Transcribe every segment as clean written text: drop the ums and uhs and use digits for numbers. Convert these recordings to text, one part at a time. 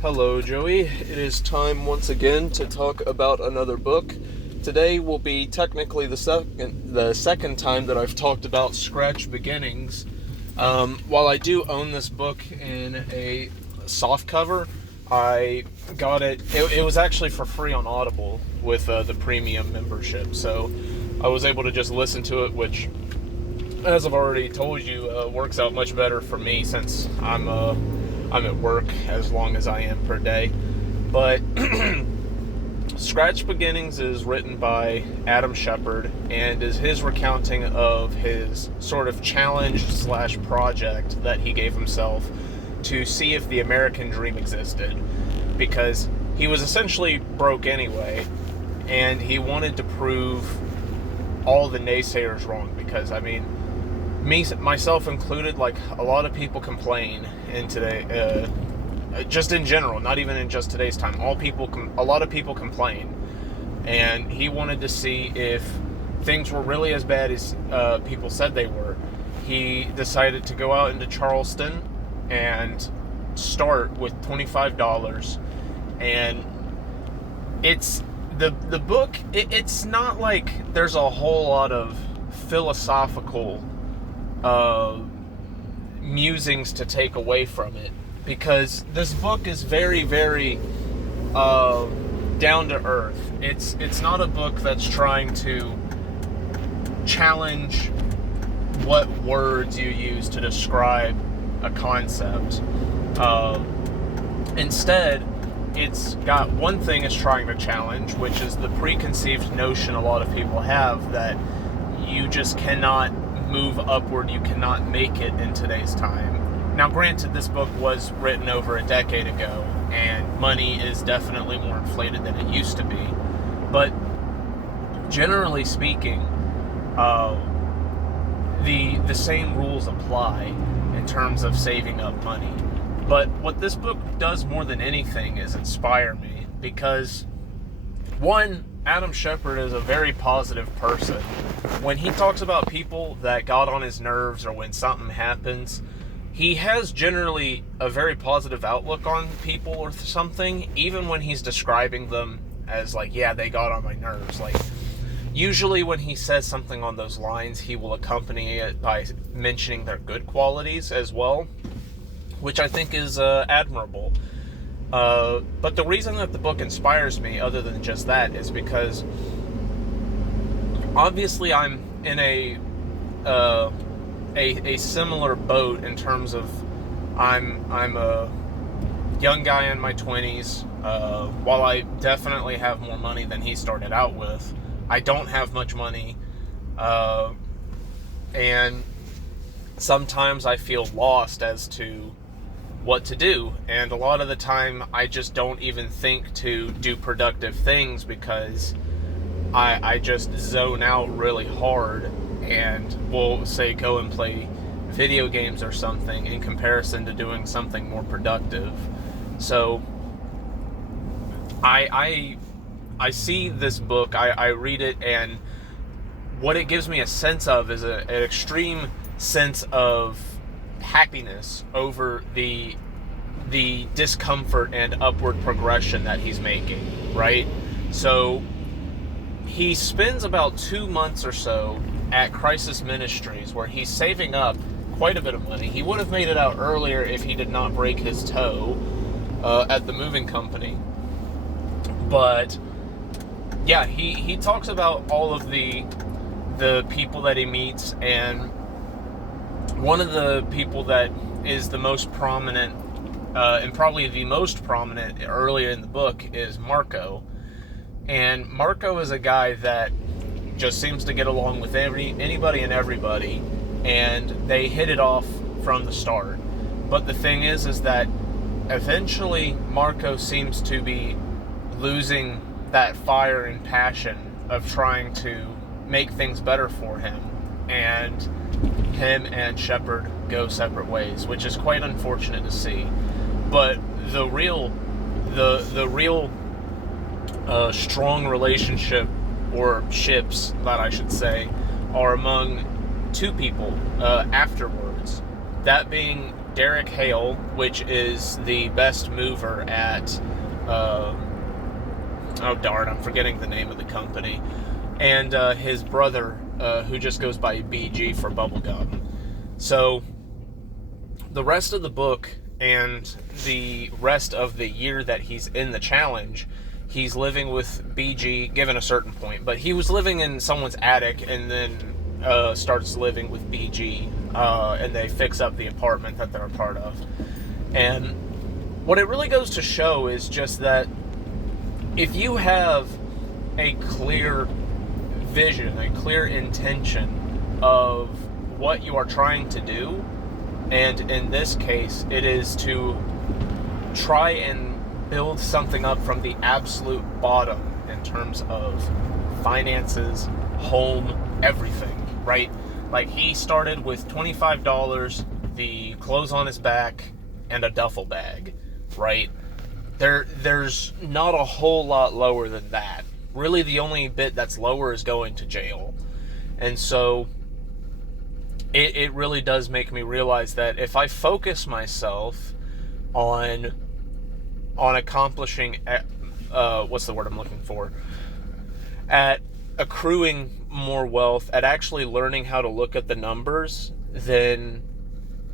Hello, Joey. It is time once again to talk about another book. Today will be technically the second time that I've talked about Scratch Beginnings. While I do own this book in a softcover, I got it. It was actually for free on Audible with the premium membership, so I was able to just listen to it, which, as I've already told you, works out much better for me since I'm at work as long as I am per day. But Scratch Beginnings is written by Adam Shepard and is his recounting of his sort of challenge slash project that he gave himself to see if the American dream existed, because he was essentially broke anyway, and he wanted to prove all the naysayers wrong. Because myself included, like, a lot of people complain in today, just in general, not even in just today's time. A lot of people complain, and he wanted to see if things were really as bad as people said they were. He decided to go out into Charleston and start with $25, and it's the book. It's not like there's a whole lot of philosophical musings to take away from it, because this book is very, very down to earth. It's not a book that's trying to challenge what words you use to describe a concept. Instead, it's got one thing it's trying to challenge, which is the preconceived notion a lot of people have that you just cannot move upward, you cannot make it in today's time. Now, granted, this book was written over a decade ago, and money is definitely more inflated than it used to be. But generally speaking, the same rules apply in terms of saving up money. But what this book does more than anything is inspire me, because one, Adam Shepard is a very positive person. When he talks about people that got on his nerves or when something happens, he has generally a very positive outlook on people or something, even when he's describing them as like, yeah, they got on my nerves. Like, usually when he says something on those lines, he will accompany it by mentioning their good qualities as well, which I think is admirable. But the reason that the book inspires me, other than just that, is because obviously I'm in a similar boat in terms of I'm a young guy in my 20s. While I definitely have more money than he started out with, I don't have much money, and sometimes I feel lost as to what to do, and a lot of the time I just don't even think to do productive things, because I just zone out really hard and will say go and play video games or something in comparison to doing something more productive. So I see this book, I read it, and what it gives me a sense of is an extreme sense of happiness over the discomfort and upward progression that he's making, right? So he spends about 2 months or so at Crisis Ministries, where he's saving up quite a bit of money. He would have made it out earlier if he did not break his toe at the moving company. But yeah, he talks about all of the people that he meets, and one of the people that is the most prominent, and probably the most prominent earlier in the book, is Marco. And Marco is a guy that just seems to get along with anybody and everybody, and they hit it off from the start. But the thing is that eventually Marco seems to be losing that fire and passion of trying to make things better for him, and him and Shepard go separate ways, which is quite unfortunate to see. But the real strong relationship, or ships that I should say, are among two people afterwards. That being Derek Hale, which is the best mover at, I'm forgetting the name of the company, and his brother, who just goes by BG for Bubblegum. So the rest of the book and the rest of the year that he's in the challenge, he's living with BG, given a certain point, but he was living in someone's attic and then starts living with BG, and they fix up the apartment that they're a part of. And what it really goes to show is just that if you have a clear vision, a clear intention of what you are trying to do, and in this case, it is to try and build something up from the absolute bottom in terms of finances, home, everything, right? Like, he started with $25, the clothes on his back, and a duffel bag, right? There's not a whole lot lower than that. Really, the only bit that's lower is going to jail. And so it really does make me realize that if I focus myself on accomplishing, what's the word I'm looking for? At accruing more wealth, at actually learning how to look at the numbers, then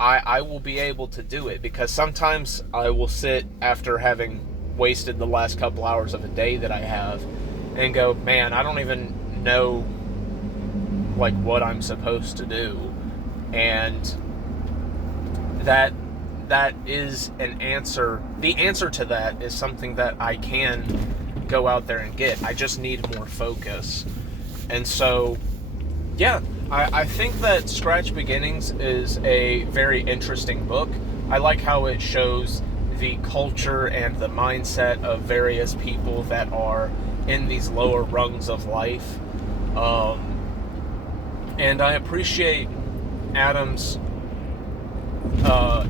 I will be able to do it. Because sometimes I will sit after having wasted the last couple hours of a day that I have and go, man, I don't even know like what I'm supposed to do. And that is an answer. The answer to that is something that I can go out there and get. I just need more focus. And so, yeah, I think that Scratch Beginnings is a very interesting book. I like how it shows the culture and the mindset of various people that are in these lower rungs of life. And I appreciate Adam's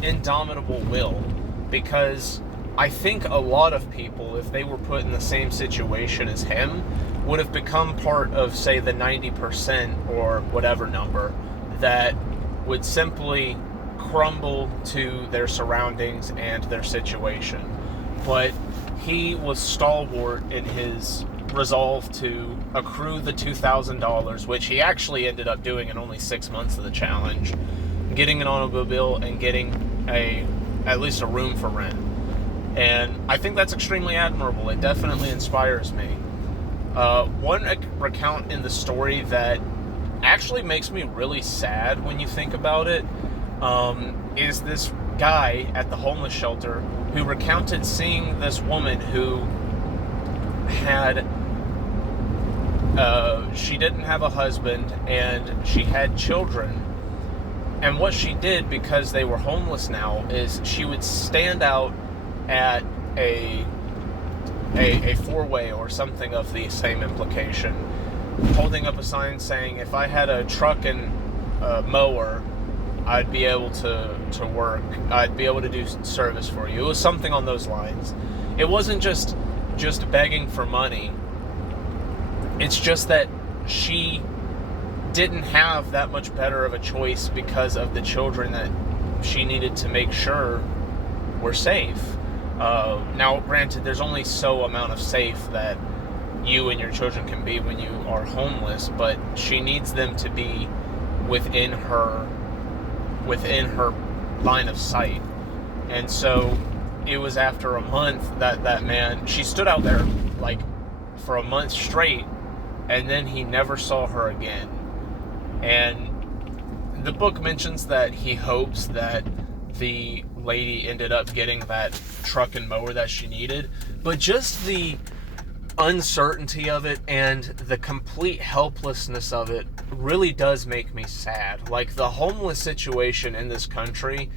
indomitable will, because I think a lot of people, if they were put in the same situation as him, would have become part of, say, the 90% or whatever number that would simply crumble to their surroundings and their situation. But he was stalwart in his resolve to accrue the $2,000, which he actually ended up doing in only 6 months of the challenge, getting an automobile and getting at least a room for rent. And I think that's extremely admirable. It definitely inspires me. One recount in the story that actually makes me really sad when you think about it, is this guy at the homeless shelter who recounted seeing this woman who had she didn't have a husband and she had children, and what she did, because they were homeless now, is she would stand out at a four-way or something of the same implication, holding up a sign saying, if I had a truck and a mower, I'd be able to work, I'd be able to do service for you. It was something on those lines. It wasn't just begging for money. It's just that she didn't have that much better of a choice because of the children that she needed to make sure were safe. Now, granted, there's only so amount of safe that you and your children can be when you are homeless, but she needs them to be within her line of sight. And so it was after a month that man, she stood out there like for a month straight, and then he never saw her again. And the book mentions that he hopes that the lady ended up getting that truck and mower that she needed, but just the uncertainty of it and the complete helplessness of it really does make me sad. Like, the homeless situation in this country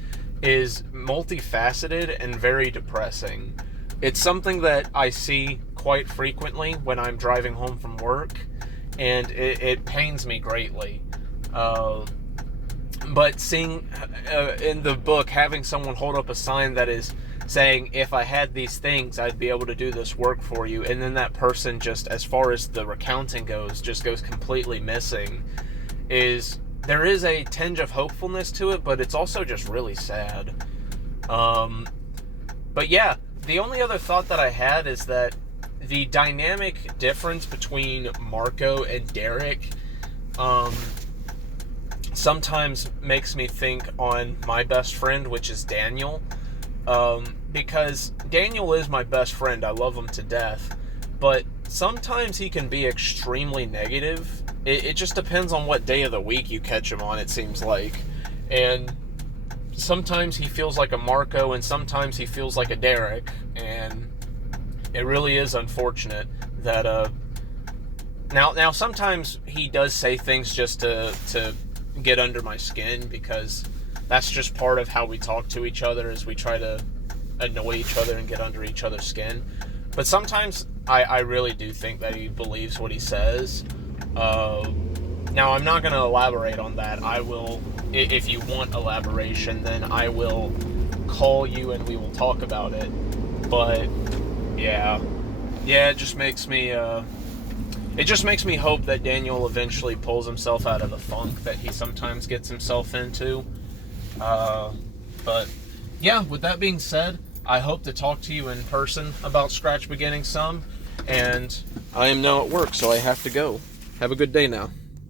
is multifaceted and very depressing. It's something that I see quite frequently when I'm driving home from work, and it pains me greatly. But seeing in the book, having someone hold up a sign that is saying, if I had these things, I'd be able to do this work for you, and then that person, just as far as the recounting goes, just goes completely missing, is there is a tinge of hopefulness to it, but it's also just really sad. But yeah, the only other thought that I had is that the dynamic difference between Marco and Derek sometimes makes me think on my best friend, which is Daniel. Because Daniel is my best friend. I love him to death. But sometimes he can be extremely negative. It just depends on what day of the week you catch him on, it seems like. And sometimes he feels like a Marco, and sometimes he feels like a Derek. And it really is unfortunate that now sometimes he does say things just to get under my skin, because that's just part of how we talk to each other, is we try to annoy each other and get under each other's skin. But sometimes I really do think that he believes what he says. Now, I'm not going to elaborate on that. I will, if you want elaboration, then I will call you and we will talk about it. But yeah, it just makes me hope that Daniel eventually pulls himself out of the funk that he sometimes gets himself into. But yeah, with that being said, I hope to talk to you in person about Scratch Beginning some, and I am now at work, so I have to go. Have a good day now.